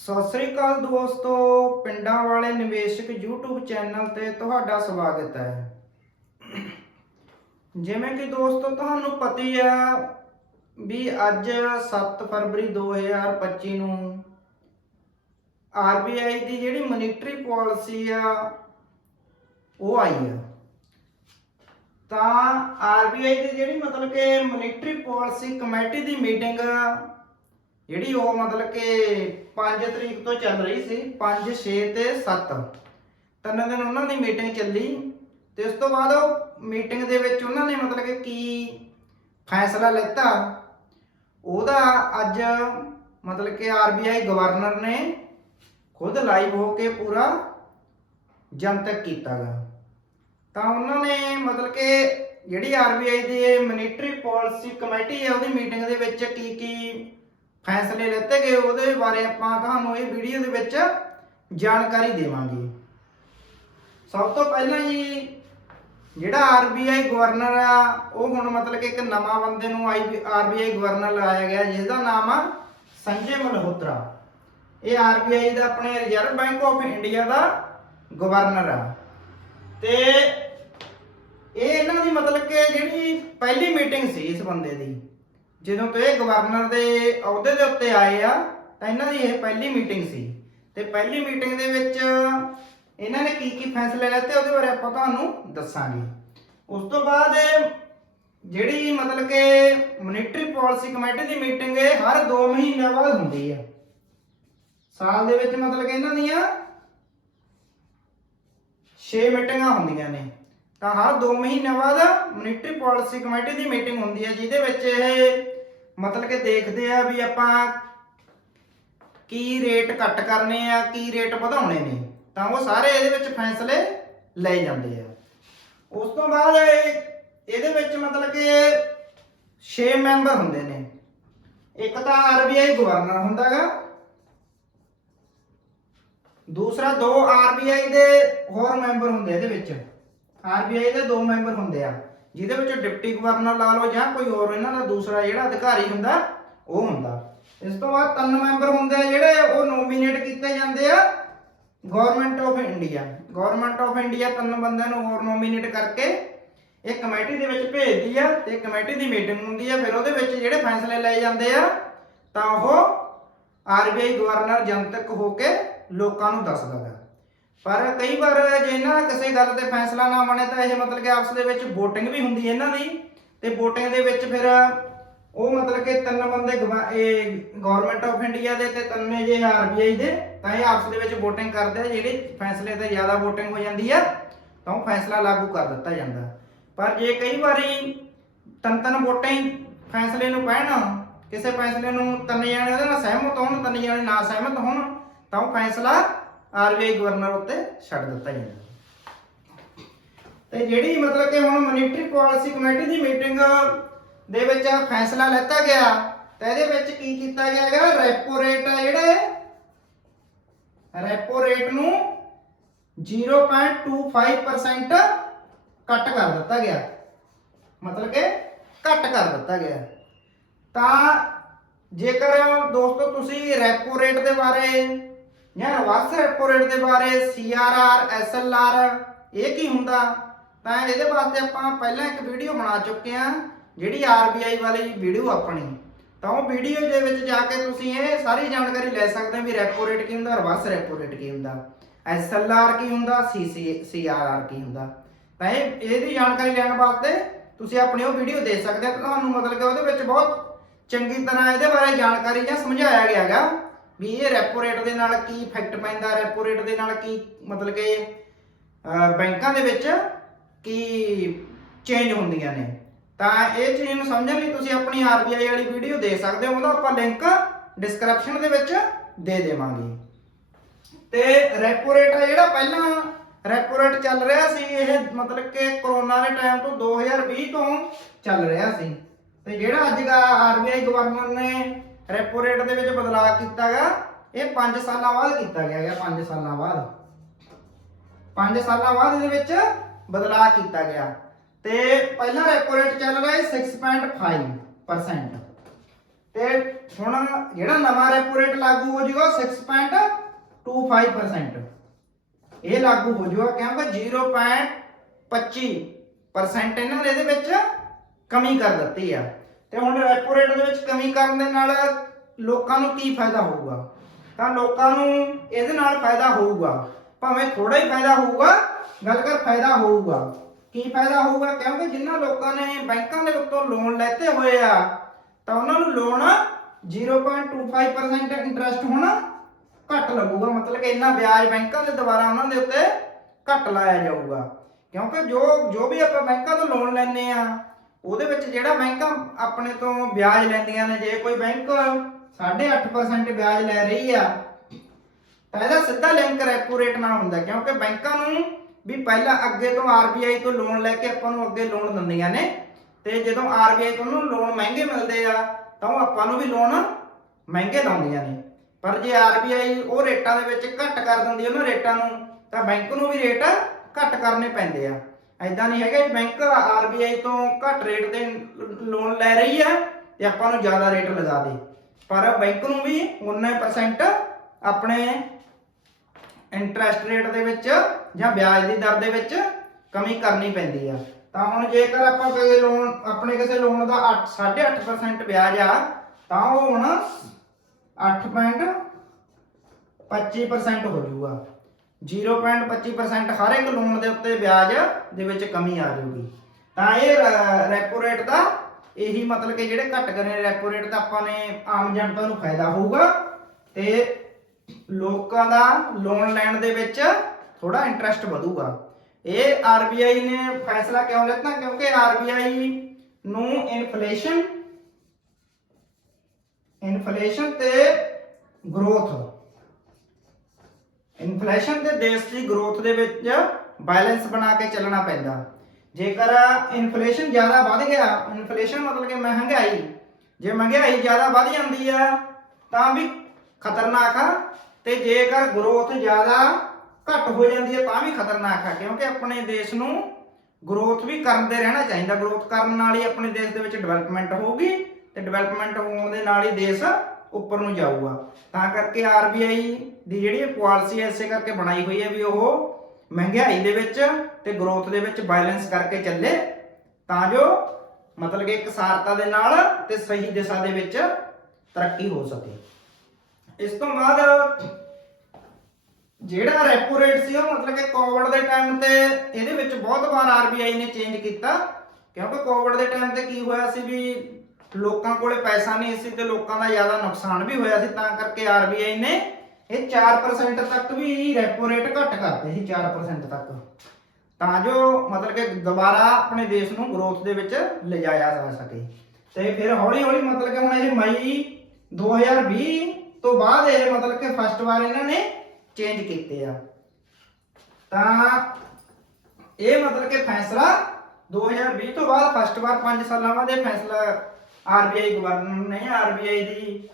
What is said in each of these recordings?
ਸਤਿ ਸ੍ਰੀ ਅਕਾਲ ਦੋਸਤੋ, ਪਿੰਡਾਂ ਵਾਲੇ ਨਿਵੇਸ਼ਕ YouTube ਚੈਨਲ ਤੇ ਤੁਹਾਡਾ ਸਵਾਗਤ ਹੈ। ਜਿਵੇਂ ਕਿ ਦੋਸਤੋ, ਤੁਹਾਨੂੰ ਪਤਾ ਹੀ ਹੈ ਵੀ ਅੱਜ 7 ਫਰਵਰੀ 2025 ਨੂੰ RBI ਦੀ ਜਿਹੜੀ ਮੋਨਿਟਰੀ ਪਾਲਿਸੀ ਆ, ਉਹ ਆਈ ਆ। ਤਾਂ RBI ਦੀ ਜਿਹੜੀ ਮਤਲਬ ਕਿ ਮੋਨਿਟਰੀ ਪਾਲਿਸੀ ਕਮੇਟੀ ਦੀ ਮੀਟਿੰਗ ਜਿਹੜੀ ਉਹ ਮਤਲਬ ਕਿ 5 ਤਰੀਕ ਤੋਂ ਚੱਲ ਰਹੀ ਸੀ 5 6 ਤੇ 7 ਤਿੰਨ ਦਿਨ ਉਹਨਾਂ ਦੀ ਮੀਟਿੰਗ ਚੱਲੀ ਤੇ ਉਸ ਤੋਂ ਬਾਅਦ ਉਹ ਮੀਟਿੰਗ ਦੇ ਵਿੱਚ ਉਹਨਾਂ ਨੇ ਮਤਲਬ ਕਿ ਕੀ ਫੈਸਲਾ ਲਿੱਤਾ। ਉਹਦਾ ਅੱਜ ਮਤਲਬ ਕਿ ਆਰਬੀਆਈ ਗਵਰਨਰ ਨੇ ਖੁਦ ਲਾਈਵ ਹੋ ਕੇ ਪੂਰਾ ਜਨਤਕ ਕੀਤਾਗਾ। ਤਾਂ ਉਹਨਾਂ ਨੇ ਮਤਲਬ ਕਿ ਜਿਹੜੀ ਆਰਬੀਆਈ ਦੀ ਮੋਨਿਟਰੀ ਪਾਲਿਸੀ ਕਮੇਟੀ ਹੈ, ਉਹਦੀ ਮੀਟਿੰਗ ਦੇ ਵਿੱਚ ਕੀ ਕੀ ਫੈਸਲੇ ਲਿੱਤੇ ਗਏ, ਉਹਦੇ ਬਾਰੇ ਆਪਾਂ ਤੁਹਾਨੂੰ ਇਹ ਵੀਡੀਓ ਦੇ ਵਿੱਚ ਜਾਣਕਾਰੀ ਦੇਵਾਂਗੇ। ਸਭ ਤੋਂ ਪਹਿਲਾਂ ਜੀ, ਜਿਹੜਾ ਆਰਬੀਆਈ ਗਵਰਨਰ ਆ, ਉਹ ਹੁਣ ਮਤਲਬ ਕਿ ਇੱਕ ਨਵਾਂ ਬੰਦੇ ਨੂੰ ਆਰਬੀਆਈ ਗਵਰਨਰ ਲਾਇਆ ਗਿਆ ਜਿਸ ਦਾ ਨਾਮ ਆ ਸੰਜੇ ਮਲਹੋਤਰਾ। ਇਹ ਆਰਬੀਆਈ ਦਾ ਆਪਣੇ ਰਿਜ਼ਰਵ ਬੈਂਕ ਆਫ ਇੰਡੀਆ ਦਾ ਗਵਰਨਰ ਆ। ਤੇ ਇਹ ਇਹਨਾਂ ਦੀ ਮਤਲਬ ਕਿ ਜਿਹੜੀ ਪਹਿਲੀ ਮੀਟਿੰਗ ਸੀ ਇਸ ਬੰਦੇ ਦੀ ਜਦੋਂ ਤੋਂ ਇਹ ਗਵਰਨਰ ਦੇ ਅਹੁਦੇ ਦੇ ਉੱਤੇ ਆਏ ਆ, ਤਾਂ ਇਹਨਾਂ ਦੀ ਇਹ ਪਹਿਲੀ ਮੀਟਿੰਗ ਸੀ। ਤੇ ਪਹਿਲੀ ਮੀਟਿੰਗ ਦੇ ਵਿੱਚ ਇਹਨਾਂ ਨੇ ਕੀ ਕੀ ਫੈਸਲੇ ਲਿੱਤੇ ਉਹਦੇ ਬਾਰੇ ਆਪਾਂ ਤੁਹਾਨੂੰ ਦੱਸਾਂਗੇ। ਉਸ ਤੋਂ ਬਾਅਦ ਜਿਹੜੀ ਮਤਲਬ ਕਿ ਮੋਨਿਟਰੀ ਪਾਲਿਸੀ ਕਮੇਟੀ ਦੀ ਮੀਟਿੰਗ ਇਹ ਹਰ 2 ਮਹੀਨਿਆਂ ਬਾਅਦ ਹੁੰਦੀ ਹੈ ਸਾਲ ਦੇ ਵਿੱਚ ਮਤਲਬ ਕਿ ਇਹਨਾਂ ਦੀਆਂ 6 ਮੀਟਿੰਗਾਂ ਹੁੰਦੀਆਂ ਨੇ। ਤਾਂ ਹਰ 2 ਮਹੀਨਿਆਂ ਬਾਅਦ ਮੋਨਿਟਰੀ ਪਾਲਿਸੀ ਕਮੇਟੀ ਦੀ ਮੀਟਿੰਗ ਹੁੰਦੀ ਹੈ ਜਿਹਦੇ ਵਿੱਚ ਇਹ ਮਤਲਬ ਕਿ ਦੇਖਦੇ ਆ ਵੀ ਆਪਾਂ ਕੀ ਰੇਟ ਘੱਟ ਕਰਨੇ ਆ, ਕੀ ਰੇਟ ਵਧਾਉਣੇ ਨੇ, ਤਾਂ ਉਹ ਸਾਰੇ ਇਹਦੇ ਵਿੱਚ ਫੈਸਲੇ ਲਏ ਜਾਂਦੇ ਆ। ਉਸ ਤੋਂ ਬਾਅਦ ਇਹਦੇ ਵਿੱਚ ਮਤਲਬ ਕਿ 6 ਮੈਂਬਰ ਹੁੰਦੇ ਨੇ। ਇੱਕ ਤਾਂ ਆਰਬੀਆਈ ਗਵਰਨਰ ਹੁੰਦਾਗਾ। ਦੂਸਰਾ ਦੋ ਆਰਬੀਆਈ ਦੇ ਹੋਰ ਮੈਂਬਰ ਹੁੰਦੇ ਇਹਦੇ ਵਿੱਚ। ਆਰਬੀਆਈ ਦੇ ਦੋ ਮੈਂਬਰ ਹੁੰਦੇ ਆ। ਜਿਹਦੇ ਵਿੱਚ ਡਿਪਟੀ ਗਵਰਨਰ ਲਾ ਲਓ ਜਾਂ ਕੋਈ ਹੋਰ ਇਹਨਾਂ ਦਾ ਦੂਸਰਾ ਜਿਹੜਾ ਅਧਿਕਾਰੀ ਹੁੰਦਾ, ਉਹ ਹੁੰਦਾ। ਇਸ ਤੋਂ ਬਾਅਦ ਤਿੰਨ ਮੈਂਬਰ ਹੁੰਦੇ ਆ ਜਿਹੜੇ, ਉਹ ਨੋਮੀਨੇਟ ਕੀਤੇ ਜਾਂਦੇ ਆ government of India government of India ਤਿੰਨ ਬੰਦਿਆਂ ਨੂੰ ਹੋਰ ਨੋਮੀਨੇਟ ਕਰਕੇ ਇਹ ਕਮੇਟੀ ਦੇ ਵਿੱਚ ਭੇਜਦੀ ਆ ਤੇ ਕਮੇਟੀ ਦੀ ਮੀਟਿੰਗ ਹੁੰਦੀ ਆ, ਫਿਰ ਉਹਦੇ ਵਿੱਚ ਜਿਹੜੇ ਫੈਸਲੇ ਲਏ ਜਾਂਦੇ ਆ, ਤਾਂ ਉਹ ਆਰਬੀਆਈ ਗਵਰਨਰ ਜਨਤਕ ਹੋ ਕੇ ਲੋਕਾਂ ਨੂੰ ਦੱਸਦਾ ਹੈ ਪਰ ਕਈ ਵਾਰ ਜੇ ਇਹਨਾਂ ਕਿਸੇ ਗੱਲ ਤੇ ਫੈਸਲਾ ਨਾ ਬਣੇ ਤਾਂ ਇਹ ਮਤਲਬ ਕਿ ਆਪਸ ਦੇ ਵਿੱਚ VOTING ਵੀ ਹੁੰਦੀ ਹੈ ਇਹਨਾਂ ਦੀ ਤੇ VOTING ਦੇ ਵਿੱਚ ਫਿਰ ਉਹ ਮਤਲਬ ਕਿ ਤਿੰਨ ਬੰਦੇ ਗਵਾ- ਇਹ ਗਵਰਨਮੈਂਟ ਆਫ ਇੰਡੀਆ ਦੇ ਤੇ ਤਿੰਨੇ ਜੇ ਆਰਬੀਆਈ ਦੇ, ਤਾਂ ਇਹ ਆਪਸ ਦੇ ਵਿੱਚ VOTING ਕਰਦੇ ਆ, ਜਿਹੜੇ ਫੈਸਲੇ ਤੇ ਜ਼ਿਆਦਾ VOTING ਹੋ ਜਾਂਦੀ ਹੈ ਤਾਂ ਉਹ ਫੈਸਲਾ ਲਾਗੂ ਕਰ ਦਿੱਤਾ ਜਾਂਦਾ। ਪਰ ਜੇ ਕਈ ਵਾਰੀ ਤਿੰਨ ਤਿੰਨ VOTING ਫੈਸਲੇ ਨੂੰ ਪੈਣ ਕਿਸੇ ਫੈਸਲੇ ਨੂੰ ਤਿੰਨ ਜਣੇ ਉਹਦੇ ਨਾਲ ਸਹਿਮਤ ਹੋਣ, ਤਿੰਨ ਜਣੇ ਨਾ ਸਹਿਮਤ ਹੋਣ, ਤਾਂ ਉਹ ਫੈਸਲਾ ਆਰਬੀਆਈ ਗਵਰਨਰ ਉੱਤੇ ਛੱਡ ਦਿੱਤਾ ਜਾਂਦਾ। ਤੇ ਜਿਹੜੀ ਮਤਲਬ ਕਿ ਹੁਣ ਮੋਨਿਟਰੀ ਪਾਲਿਸੀ ਕਮੇਟੀ ਦੀ ਮੀਟਿੰਗ ਦੇ ਵਿੱਚ ਫੈਸਲਾ ਲਿੱਤਾ ਗਿਆ, ਤਾਂ ਇਹਦੇ ਵਿੱਚ ਕੀ ਕੀਤਾ ਗਿਆ ਹੈਗਾ? ਰੈਪੋ ਰੇਟ ਆ ਜਿਹੜਾ ਰੈਪੋ ਰੇਟ ਨੂੰ 0.25% ਕੱਟ ਕਰ ਦਿੱਤਾ ਗਿਆ। ਮਤਲਬ ਕਿ ਘੱਟ ਕਰ ਦਿੱਤਾ ਗਿਆ। ਤਾਂ ਜੇਕਰ ਦੋਸਤੋ ਤੁਸੀਂ ਰੈਪੋ ਰੇਟ ਦੇ ਬਾਰੇ ਜਾਂ ਰਿਵਰਸ ਦੇ ਬਾਰੇ ਸੀਆਰਆਰ ਐਸਐਲਆਰ ਇਹ ਕੀ ਹੁੰਦਾ? ਤਾਂ ਇਹਦੇ ਵਾਸਤੇ ਆਪਾਂ ਪਹਿਲਾਂ ਇੱਕ ਵੀਡੀਓ ਬਣਾ ਚੁੱਕੇ ਆ ਜਿਹੜੀ ਆਰਬੀਆਈ ਵਾਲੀ ਵੀਡੀਓ ਆਪਣੀ। ਤਾਂ ਉਹ ਵੀਡੀਓ ਦੇ ਵਿੱਚ ਜਾ ਕੇ ਤੁਸੀਂ ਇਹ ਸਾਰੀ ਜਾਣਕਾਰੀ ਲੈ ਸਕਦੇ ਹੋ ਵੀ ਰੈਪੋ ਰੇਟ ਕੀ ਹੁੰਦਾ ਰਿਵਰਸ ਰੈਪੋ ਰੇਟ ਕੀ ਹੁੰਦਾ। ਐਸਐਲਆਰ ਕੀ ਹੁੰਦਾ ਸੀਸੀ ਸੀਆਰਆਰ ਕੀ ਹੁੰਦਾ। ਤਾਂ ਇਹ, ਇਹਦੀ ਜਾਣਕਾਰੀ ਲੈਣ ਵਾਸਤੇ ਤੁਸੀਂ ਆਪਣੀ ਉਹ ਵੀਡੀਓ ਦੇਖ ਸਕਦੇ ਹੋ। ਤੁਹਾਨੂੰ ਮਤਲਬ ਕਿ ਉਹਦੇ ਵਿੱਚ ਬਹੁਤ ਚੰਗੀ ਤਰ੍ਹਾਂ ਇਹਦੇ ਬਾਰੇ ਜਾਣਕਾਰੀ ਜਾਂ ਸਮਝਾਇਆ ਗਿਆ ਹੈਗਾ ਵੀ ਇਹ ਰੈਪੋ ਰੇਟ ਦੇ ਨਾਲ ਕੀ ਇਫੈਕਟ ਪੈਂਦਾ ਰੈਪੋ ਰੇਟ ਦੇ ਨਾਲ ਕੀ ਮਤਲਬ ਕਿ ਬੈਂਕਾਂ ਦੇ ਵਿੱਚ ਕੀ ਚੇਂਜ ਹੁੰਦੀਆਂ ਨੇ। ਤਾਂ ਇਹ ਚੀਜ਼ ਨੂੰ ਸਮਝਣ ਲਈ ਤੁਸੀਂ ਆਪਣੀ ਆਰਬੀਆਈ ਵਾਲੀ ਵੀਡੀਓ ਦੇਖ ਸਕਦੇ ਹੋ, ਉਹਦਾ ਆਪਾਂ ਲਿੰਕ ਡਿਸਕ੍ਰਿਪਸ਼ਨ ਦੇ ਵਿੱਚ ਦੇ ਦੇਵਾਂਗੇ। ਤੇ ਰੈਪੋ ਰੇਟ ਆ ਜਿਹੜਾ ਪਹਿਲਾਂ ਰੈਪੋ ਰੇਟ ਚੱਲ ਰਿਹਾ ਸੀ, ਇਹ ਮਤਲਬ ਕਿ ਕਰੋਨਾ ਦੇ ਟਾਈਮ ਤੋਂ 2020 ਤੋਂ ਚੱਲ ਰਿਹਾ ਸੀ। ਤੇ ਜਿਹੜਾ ਅੱਜ ਦਾ ਆਰਬੀਆਈ ਗਵਰਨਰ ਨੇ ਰੈਪੋ ਰੇਟ ਦੇ ਵਿੱਚ ਬਦਲਾਅ ਕੀਤਾਗਾ, ਇਹ 5 ਸਾਲਾਂ ਬਾਅਦ ਕੀਤਾ ਗਿਆ ਹੈ 5 ਸਾਲਾਂ ਬਾਅਦ। 5 ਸਾਲਾਂ ਬਾਅਦ ਇਹਦੇ ਵਿੱਚ ਬਦਲਾਅ ਕੀਤਾ ਗਿਆ। ਤੇ ਪਹਿਲਾ ਰੈਪੋ ਰੇਟ ਚੱਲ ਰਿਹਾ ਹੈ 6.5% ਤੇ ਹੁਣ ਜਿਹੜਾ ਨਵਾਂ ਰੈਪੋ ਰੇਟ ਲਾਗੂ ਹੋ ਜਾਊਗਾ ਉਹ 6.25% ਇਹ ਲਾਗੂ ਹੋ ਜਾਊਗਾ ਕਿਉਂਕਿ 0.25% ਇਹਨਾਂ ਨੇ ਇਹਦੇ ਵਿੱਚ ਕਮੀ ਕਰ ਦਿੱਤੀ ਆ। ਤੇ ਹੁਣ ਰੈਪੋ ਰੇਟ ਦੇ ਵਿੱਚ ਕਮੀ ਕਰਨ ਦੇ ਨਾਲ ਲੋਕਾਂ ਨੂੰ ਕੀ ਫਾਇਦਾ ਹੋਊਗਾ? ਤਾਂ ਲੋਕਾਂ ਨੂੰ ਇਹਦੇ ਨਾਲ ਫਾਇਦਾ ਹੋਊਗਾ। ਭਾਵੇਂ ਥੋੜਾ ਹੀ ਫਾਇਦਾ ਹੋਊਗਾ, ਗੱਲ ਕਰ ਫਾਇਦਾ ਹੋਊਗਾ। ਕੀ ਫਾਇਦਾ ਹੋਊਗਾ? ਕਿਉਂਕਿ ਜਿਨ੍ਹਾਂ ਲੋਕਾਂ ਨੇ ਬੈਂਕਾਂ ਦੇ ਉੱਤੋਂ ਲੋਨ ਲੈਤੇ ਹੋਏ ਆ, ਤਾਂ ਉਹਨਾਂ ਨੂੰ ਲੋਨ 0.25% ਇੰਟਰਸਟ ਹੁਣ ਘੱਟ ਲੱਗੂਗਾ। ਮਤਲਬ ਕਿ ਇੰਨਾ ਵਿਆਜ ਬੈਂਕਾਂ ਦੇ ਦੁਆਰਾ ਉਹਨਾਂ ਦੇ ਉੱਤੇ ਘੱਟ ਲਾਇਆ ਜਾਊਗਾ। ਕਿਉਂਕਿ ਜੋ ਜੋ ਵੀ ਆਪਾਂ ਬੈਂਕਾਂ ਤੋਂ ਲੋਨ ਲੈਂਦੇ ਆ ਉਹਦੇ ਵਿੱਚ ਜਿਹੜਾ ਬੈਂਕਾਂ ਆਪਣੇ ਤੋਂ ਵਿਆਜ ਲੈਂਦੀਆਂ ਨੇ, ਜੇ ਕੋਈ ਬੈਂਕ 8.5% ਵਿਆਜ ਲੈ ਰਹੀ ਆ, ਤਾਂ ਇਹਦਾ ਸਿੱਧਾ ਲਿੰਕ ਰੈਪੋ ਰੇਟ ਨਾਲ ਹੁੰਦਾ, ਕਿਉਂਕਿ ਬੈਂਕਾਂ ਨੂੰ ਵੀ ਪਹਿਲਾਂ ਅੱਗੇ ਤੋਂ ਆਰਬੀਆਈ ਤੋਂ ਲੋਨ ਲੈ ਕੇ ਆਪਾਂ ਨੂੰ ਅੱਗੇ ਲੋਨ ਦਿੰਦੀਆਂ ਨੇ, ਤੇ ਜਦੋਂ ਆਰਬੀਆਈ ਤੋਂ ਉਹਨੂੰ ਲੋਨ ਮਹਿੰਗੇ ਮਿਲਦੇ ਆ, ਤਾਂ ਉਹ ਆਪਾਂ ਨੂੰ ਵੀ ਲੋਨ ਮਹਿੰਗੇ ਲਾਉਂਦੀਆਂ ਨੇ। ਪਰ ਜੇ ਆਰਬੀਆਈ ਉਹ ਰੇਟਾਂ ਦੇ ਵਿੱਚ ਘੱਟ ਕਰ ਦਿੰਦੀ ਉਹਨਾਂ ਰੇਟਾਂ ਨੂੰ, ਤਾਂ ਬੈਂਕ ਨੂੰ ਵੀ ਰੇਟ ਘੱਟ ਕਰਨੇ ਪੈਂਦੇ ਆ। ਐਦਾਂ ਨਹੀਂ ਹੈਗਾ ਵੀ ਬੈਂਕ ਆਰਬੀਆਈ ਤੋਂ ਘੱਟ ਰੇਟ ਦੇ ਲੋਨ ਲੈ ਰਹੀ ਹੈ ਤੇ ਆਪਾਂ ਨੂੰ ਜ਼ਿਆਦਾ ਰੇਟ ਲਗਾ ਦੇ। ਪਰ ਬੈਂਕ ਨੂੰ ਵੀ 19% ਆਪਣੇ ਇੰਟਰਸਟ ਰੇਟ ਦੇ ਵਿੱਚ ਜਾਂ ਵਿਆਜ ਦੀ ਦਰ ਦੇ ਵਿੱਚ ਕਮੀ ਕਰਨੀ ਪੈਂਦੀ ਆ। ਤਾਂ ਹੁਣ ਜੇਕਰ ਆਪਾਂ ਕਿਸੇ ਲੋਨ ਆਪਣੇ ਕਿਸੇ ਲੋਨ ਦਾ 8 8.5% ਵਿਆਜ ਆ, ਤਾਂ ਉਹ ਹੁਣ 8.25% ਹੋ ਜਾਊਗਾ। 0.25% ਹਰ ਇੱਕ ਲੋਨ ਦੇ ਉੱਤੇ ਵਿਆਜ ਦੇ ਵਿੱਚ ਕਮੀ ਆ ਜਾਊਗੀ। ਤਾਂ ਇਹ ਰ- ਰੈਪੋ ਰੇਟ ਦਾ ਇਹੀ ਮਤਲਬ ਕਿ ਜਿਹੜੇ ਘੱਟ ਕਰੇ ਰੈਪੋ ਰੇਟ ਦਾ ਆਪਾਂ ਨੇ ਆਮ ਜਨਤਾ ਨੂੰ ਫਾਇਦਾ ਹੋਊਗਾ ਤੇ ਲੋਕਾਂ ਦਾ ਲੋਨ ਲੈਣ ਦੇ ਵਿੱਚ ਥੋੜਾ ਇੰਟਰਸਟ ਵਧੂਗਾ। ਇਹ ਆਰਬੀਆਈ ਨੇ ਫੈਸਲਾ ਕਿਉਂ ਲਿੱਤਾ? ਕਿਉਂਕਿ ਆਰਬੀਆਈ ਨੂੰ ਇਨਫਲੇਸ਼ਨ ਇਨਫਲੇਸ਼ਨ ਤੇ ਗਰੋਥ ਇਨਫਲੇਸ਼ਨ ਤੇ ਦੇਸ਼ ਦੀ ਗਰੋਥ ਦੇ ਵਿੱਚ ਬੈਲੈਂਸ ਬਣਾ ਕੇ ਚੱਲਣਾ ਪੈਂਦਾ। ਜੇਕਰ ਇਨਫਲੇਸ਼ਨ ਜ਼ਿਆਦਾ ਵੱਧ ਗਿਆ ਇਨਫਲੇਸ਼ਨ ਮਤਲਬ ਕਿ ਮਹਿੰਗਾਈ, ਜੇ ਮਹਿੰਗਾਈ ਜ਼ਿਆਦਾ ਵੱਧ ਜਾਂਦੀ ਆ, ਤਾਂ ਵੀ ਖਤਰਨਾਕ ਆ। ਤੇ ਜੇਕਰ ਗਰੋਥ ਜ਼ਿਆਦਾ ਘੱਟ ਹੋ ਜਾਂਦੀ ਹੈ ਤਾਂ ਵੀ ਖਤਰਨਾਕ ਆ, ਕਿਉਂਕਿ ਆਪਣੇ ਦੇਸ਼ ਨੂੰ ਗਰੋਥ ਵੀ ਕਰਦੇ ਰਹਿਣਾ ਚਾਹੀਦਾ। ਗਰੋਥ ਕਰਨ ਨਾਲ ਹੀ ਆਪਣੇ ਦੇਸ਼ ਦੇ ਵਿੱਚ ਡਿਵੈਲਪਮੈਂਟ ਹੋਊਗੀ ਤੇ ਡਿਵੈਲਪਮੈਂਟ ਹੋਣ ਦੇ ਨਾਲ ਹੀ ਦੇਸ਼ ਉੱਪਰ ਨੂੰ ਜਾਊਗਾ। ਤਾਂ ਕਰਕੇ ਆਰਬੀਆਈ ਦੀ ਜਿਹੜੀ ਪਾਲਿਸੀ ਹੈ ਇਸੇ ਕਰਕੇ ਬਣਾਈ ਹੋਈ ਹੈ ਵੀ ਉਹ ਮਹਿੰਗਾਈ ਦੇ ਵਿੱਚ ਤੇ ਗਰੋਥ ਦੇ ਵਿੱਚ ਬੈਲੈਂਸ ਕਰਕੇ ਚੱਲੇ ਤਾਂ ਜੋ ਮਤਲਬ ਕਿ ਇਕਸਾਰਤਾ ਦੇ ਨਾਲ ਤੇ ਸਹੀ ਦਿਸ਼ਾ ਦੇ ਵਿੱਚ ਤਰੱਕੀ ਹੋ ਸਕੇ। ਇਸ ਤੋਂ ਬਾਅਦ ਜਿਹੜਾ ਰੈਪੋ ਰੇਟ ਸੀ ਉਹ ਮਤਲਬ ਕਿ ਕੋਵਿਡ ਦੇ ਟਾਈਮ ਤੇ ਇਹਦੇ ਵਿੱਚ ਬਹੁਤ ਵਾਰ ਆਰਬੀਆਈ ਨੇ ਚੇਂਜ ਕੀਤਾ ਕਿਉਂਕਿ ਕੋਵਿਡ ਦੇ ਟਾਈਮ ਤੇ ਕੀ ਹੋਇਆ ਸੀ ਵੀ ਲੋਕਾਂ ਕੋਲੇ ਪੈਸਾ ਨਹੀਂ ਸੀ ਤੇ ਲੋਕਾਂ ਦਾ ਜ਼ਿਆਦਾ ਨੁਕਸਾਨ ਵੀ ਹੋਇਆ ਸੀ ਤਾਂ ਕਰਕੇ ਆਰਬੀਆਈ ਨੇ ਇਹ 4% ਤੱਕ ਵੀ ਰੈਪੋ ਰੇਟ ਘੱਟ ਕਰਦੇ ਸੀ 4% ਤੱਕ। ਤਾਂ ਜੋ ਮਤਲਬ ਕਿ ਦੁਬਾਰਾ ਆਪਣੇ ਦੇਸ਼ ਨੂੰ ਗਰੋਥ ਦੇ ਵਿੱਚ ਲਿਜਾਇਆ ਜਾ ਸਕੇ। ਤੇ ਫਿਰ ਹੌਲੀ ਹੌਲੀ ਮਤਲਬ ਕਿ ਹੁਣ ਇਹ ਮਈ 2020 ਤੋਂ ਬਾਅਦ ਇਹ ਮਤਲਬ ਕਿ ਫਸਟ ਵਾਰ ਇਹਨਾਂ ਨੇ ਚੇਂਜ ਕੀਤੇ ਆ। ਤਾਂ ਇਹ ਮਤਲਬ ਕਿ ਫੈਸਲਾ 2020 ਤੋਂ ਬਾਅਦ ਫਸਟ ਵਾਰ 5 ਸਾਲਾਂ ਬਾਅਦ ਇਹ ਫੈਸਲਾ ਆਰਬੀਆਈ ਗਵਰਨਰ ਨੇ ਆਰਬੀਆਈ ਦੀ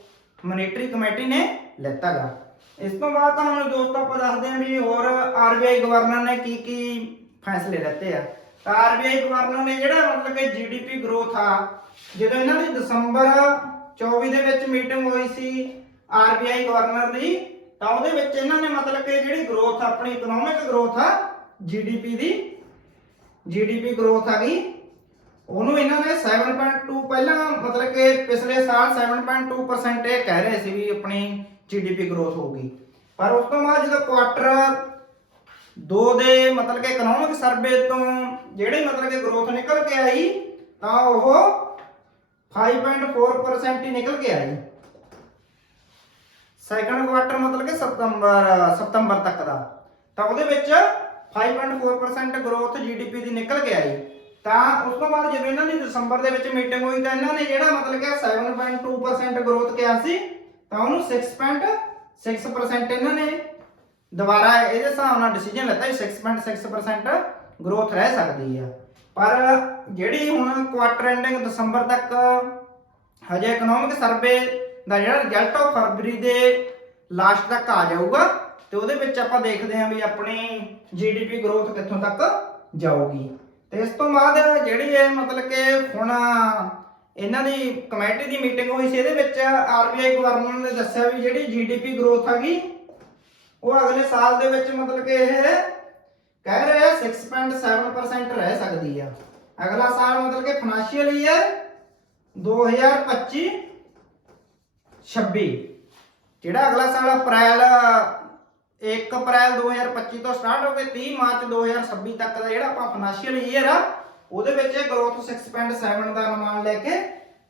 ਮੋਨਿਟਰੀ ਕਮੇਟੀ ਨੇ ਲੈਤਾਗਾ ਇਸ ਤੋਂ ਬਾਅਦ ਤੁਹਾਨੂੰ ਦੋਸਤੋ ਆਪਾਂ ਦੱਸਦੇ ਹਾਂ ਵੀ ਹੋਰ ਆਰਬੀਆਈ ਗਵਰਨਰ ਨੇ ਕੀ ਕੀ ਫੈਸਲੇ ਲੈਤੇ ਆ। ਤਾਂ ਆਰਬੀਆਈ ਗਵਰਨਰ ਨੇ ਜਿਹੜਾ ਮਤਲਬ ਕਿ ਜੀਡੀਪੀ ਗਰੋਥ ਆ, ਜਦੋਂ ਇਹਨਾਂ ਦੀ ਦਸੰਬਰ 24 ਦੇ ਵਿੱਚ ਮੀਟਿੰਗ ਹੋਈ ਸੀ ਆਰਬੀਆਈ ਗਵਰਨਰ ਦੀ, ਤਾਂ ਉਹਦੇ ਵਿੱਚ ਇਹਨਾਂ ਨੇ ਮਤਲਬ ਕਿ ਜਿਹੜੀ ਗਰੋਥ ਆਪਣੀ ਇਕਨੋਮਿਕ ਗਰੋਥ ਆ ਜੀਡੀਪੀ ਦੀ ਜੀਡੀਪੀ ਗਰੋਥ ਆ ਗਈ। ਉਹਨੂੰ ਇਹਨਾਂ ਨੇ 7.2 ਪਹਿਲਾਂ ਮਤਲਬ ਕਿ ਪਿਛਲੇ ਸਾਲ 7.2% ਇਹ ਕਹਿ ਰਹੇ ਸੀ ਵੀ ਆਪਣੀ ਜੀਡੀਪੀ ਗਰੋਥ ਹੋਊਗੀ। ਪਰ ਉਸ ਤੋਂ ਬਾਅਦ ਜਦੋਂ ਕੁਆਟਰ ਦੋ ਦੇ ਮਤਲਬ ਕਿ ਇਕਨੋਮਿਕ ਸਰਵੇ ਤੋਂ ਜਿਹੜੀ ਮਤਲਬ ਕਿ ਗਰੋਥ ਨਿਕਲ ਕੇ ਆਈ, ਤਾਂ ਉਹ 5.4% ਹੀ ਨਿਕਲ ਕੇ ਆਈ। ਸੈਕੰਡ ਕੁਆਟਰ ਮਤਲਬ ਕਿ ਸਤੰਬਰ ਸਤੰਬਰ ਤੱਕ ਦਾ। ਤਾਂ ਉਹਦੇ ਵਿੱਚ 5.4% ਗਰੋਥ ਜੀਡੀਪੀ ਦੀ ਨਿਕਲ ਕੇ ਆਈ। ਤਾਂ ਉਸ ਤੋਂ ਬਾਅਦ ਜਦੋਂ ਇਹਨਾਂ ਦੀ ਦਸੰਬਰ ਦੇ ਵਿੱਚ ਮੀਟਿੰਗ ਹੋਈ, ਤਾਂ ਇਹਨਾਂ ਨੇ ਜਿਹੜਾ ਮਤਲਬ ਕਿ 7.2% ਗਰੋਥ ਕਿਹਾ ਸੀ ਤਾਂ ਉਹਨੂੰ 6.6% ਇਹਨਾਂ ਨੇ ਦੁਬਾਰਾ ਇਹਦੇ ਹਿਸਾਬ ਨਾਲ ਡਿਸੀਜਨ ਲਿੱਤਾ ਵੀ 6.6% ਗਰੋਥ ਰਹਿ ਸਕਦੀ ਆ। ਪਰ ਜਿਹੜੀ ਹੁਣ ਕੁਆਟਰ ਐਂਡਿੰਗ ਦਸੰਬਰ ਤੱਕ ਹਜੇ ਇਕਨੋਮਿਕ ਸਰਵੇ ਦਾ ਜਿਹੜਾ ਰਿਜ਼ਲਟ ਉਹ ਫਰਵਰੀ ਦੇ ਲਾਸਟ ਤੱਕ ਆ ਜਾਊਗਾ ਤੇ ਉਹਦੇ ਵਿੱਚ ਆਪਾਂ ਦੇਖਦੇ ਹਾਂ ਵੀ ਆਪਣੀ ਜੀਡੀਪੀ ਗਰੋਥ ਕਿੱਥੋਂ ਤੱਕ ਜਾਊਗੀ। ਤੇ ਇਸ ਤੋਂ ਬਾਅਦ ਜਿਹੜੀ ਇਹ ਮਤਲਬ ਕਿ ਹੁਣ ਇਹਨਾਂ ਦੀ ਕਮੇਟੀ ਦੀ ਮੀਟਿੰਗ ਹੋਈ ਸੀ, ਇਹਦੇ ਵਿੱਚ ਆਰਬੀਆਈ ਗਵਰਨਰ ਨੇ ਦੱਸਿਆ ਵੀ ਜਿਹੜੀ ਜੀਡੀਪੀ ਗਰੋਥ ਹੈਗੀ, ਉਹ ਅਗਲੇ ਸਾਲ ਦੇ ਵਿੱਚ ਮਤਲਬ ਕਿ ਇਹ ਕਹਿ ਰਹੇ ਆ 6.7% ਰਹਿ ਸਕਦੀ ਆ। ਅਗਲਾ ਸਾਲ ਮਤਲਬ ਕਿ ਫਾਈਨੈਂਸ਼ੀਅਲ ਈਅਰ 2025 26 ਜਿਹੜਾ ਅਗਲਾ ਸਾਲ ਅਪ੍ਰੈਲ 1 ਅਪ੍ਰੈਲ 2025 ਤੋਂ ਸਟਾਰਟ ਹੋ ਕੇ 30 ਮਾਰਚ 2026 ਤੱਕ ਦਾ ਜਿਹੜਾ ਆਪਾਂ ਫਾਈਨੈਂਸ਼ੀਅਲ ਈਅਰ ਆ ਉਹਦੇ ਵਿੱਚ ਗਰੋਥ 6.7 ਦਾ ਅਨੁਮਾਨ ਲੈ ਕੇ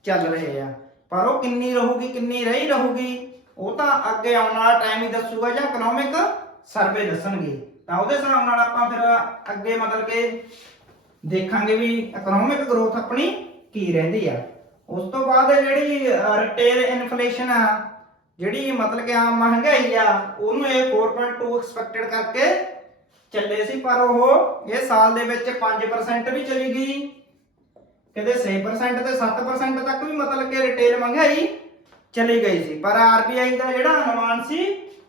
ਚੱਲ ਰਹੇ ਆ। ਪਰ ਉਹ ਕਿੰਨੀ ਰਹੂਗੀ, ਕਿੰਨੀ ਰਹੀ ਰਹੂਗੀ, ਉਹ ਤਾਂ ਅੱਗੇ ਆਉਣ ਵਾਲਾ ਟਾਈਮ ਹੀ ਦੱਸੂਗਾ ਜਾਂ ਇਕਨੋਮਿਕ ਸਰਵੇ ਦੱਸਣਗੇ। ਤਾਂ ਉਹਦੇ ਹਿਸਾਬ ਨਾਲ ਆਪਾਂ ਫਿਰ ਅੱਗੇ ਮਤਲਬ ਕਿ ਦੇਖਾਂਗੇ ਵੀ ਇਕਨੋਮਿਕ ਗਰੋਥ ਆਪਣੀ ਕੀ ਰਹਿੰਦੀ ਆ। ਉਸ ਤੋਂ ਬਾਅਦ ਜਿਹੜੀ ਰਿਟੇਲ ਇਨਫਲੇਸ਼ਨ ਆ, ਜਿਹੜੀ ਮਤਲਬ ਕਿ ਆਮ ਮਹਿੰਗਾਈ ਆ, ਉਹਨੂੰ ਇਹ 4.2 ਐਕਸਪੈਕਟਡ ਕਰਕੇ ਚੱਲੇ ਸੀ, ਪਰ ਉਹ ਇਹ ਸਾਲ ਦੇ ਵਿੱਚ 5% ਵੀ ਚਲੀ ਗਈ। ਕਿਤੇ 6% ਤੇ 7% ਤੱਕ ਵੀ ਮਤਲਬ ਕਿ ਰਿਟੇਲ ਮਹਿੰਗਾਈ ਚਲੀ ਗਈ ਸੀ। ਪਰ ਆਰਬੀਆਈ ਦਾ ਜਿਹੜਾ ਅਨੁਮਾਨ ਸੀ,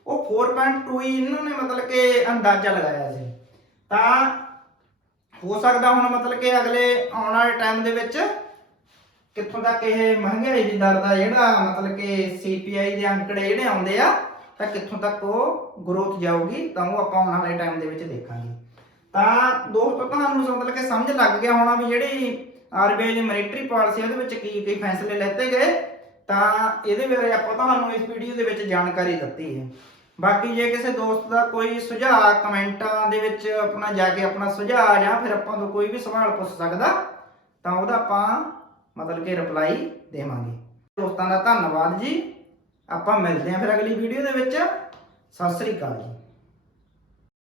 ਉਹ 4.2 ਹੀ ਇਹਨਾਂ ਨੇ ਮਤਲਬ ਕਿ ਅੰਦਾਜ਼ਾ ਲਗਾਇਆ ਸੀ। ਤਾਂ ਹੋ ਸਕਦਾ ਹੁਣ ਮਤਲਬ ਕਿ ਅਗਲੇ ਆਉਣ ਵਾਲੇ ਟਾਈਮ ਦੇ ਵਿੱਚ ਕਿੱਥੋਂ ਤੱਕ ਇਹ ਮਹਿੰਗਾਈ ਦੀ ਦਰ ਦਾ ਜਿਹੜਾ ਮਤਲਬ ਕਿ CPI ਦੇ ਅੰਕੜੇ ਜਿਹੜੇ ਆਉਂਦੇ ਆ ਤਾਂ ਕਿੱਥੋਂ ਤੱਕ ਉਹ ਗਰੋਥ ਜਾਊਗੀ, ਤਾਂ ਉਹ ਆਪਾਂ ਆਉਣ ਵਾਲੇ ਟਾਈਮ ਦੇ ਵਿੱਚ ਦੇਖਾਂਗੇ। ਤਾਂ ਦੋਸਤੋ, ਤੁਹਾਨੂੰ ਮਤਲਬ ਕਿ ਸਮਝ ਲੱਗ ਗਿਆ ਹੋਣਾ ਵੀ ਜਿਹੜੀ ਆਰਬੀਆਈ ਦੀ ਮੋਨਿਟਰੀ ਪਾਲਿਸੀ ਉਹਦੇ ਵਿੱਚ ਕੀ ਕੀ ਫੈਸਲੇ ਲੈਤੇ ਗਏ। ਤਾਂ ਇਹਦੇ ਬਾਰੇ ਆਪਾਂ ਤੁਹਾਨੂੰ ਇਸ ਵੀਡੀਓ ਦੇ ਵਿੱਚ ਜਾਣਕਾਰੀ ਦਿੱਤੀ ਹੈ। ਬਾਕੀ ਜੇ ਕਿਸੇ ਦੋਸਤ ਦਾ ਕੋਈ ਸੁਝਾਅ, ਕਮੈਂਟਾਂ ਦੇ ਵਿੱਚ ਆਪਣਾ ਜਾ ਕੇ ਆਪਣਾ ਸੁਝਾਅ ਜਾਂ ਫਿਰ ਆਪਾਂ ਤੋਂ ਕੋਈ ਵੀ ਸਵਾਲ ਪੁੱਛ ਸਕਦਾ, ਤਾਂ ਉਹਦਾ ਆਪਾਂ ਮਤਲਬ ਕਿ ਰਿਪਲਾਈ ਦੇਵਾਂਗੇ। ਦੋਸਤਾਂ ਦਾ ਧੰਨਵਾਦ ਜੀ। ਆਪਾਂ ਮਿਲਦੇ ਹਾਂ ਫਿਰ ਅਗਲੀ ਵੀਡੀਓ ਦੇ ਵਿੱਚ। ਸਤਿ ਸ੍ਰੀ ਅਕਾਲ ਜੀ।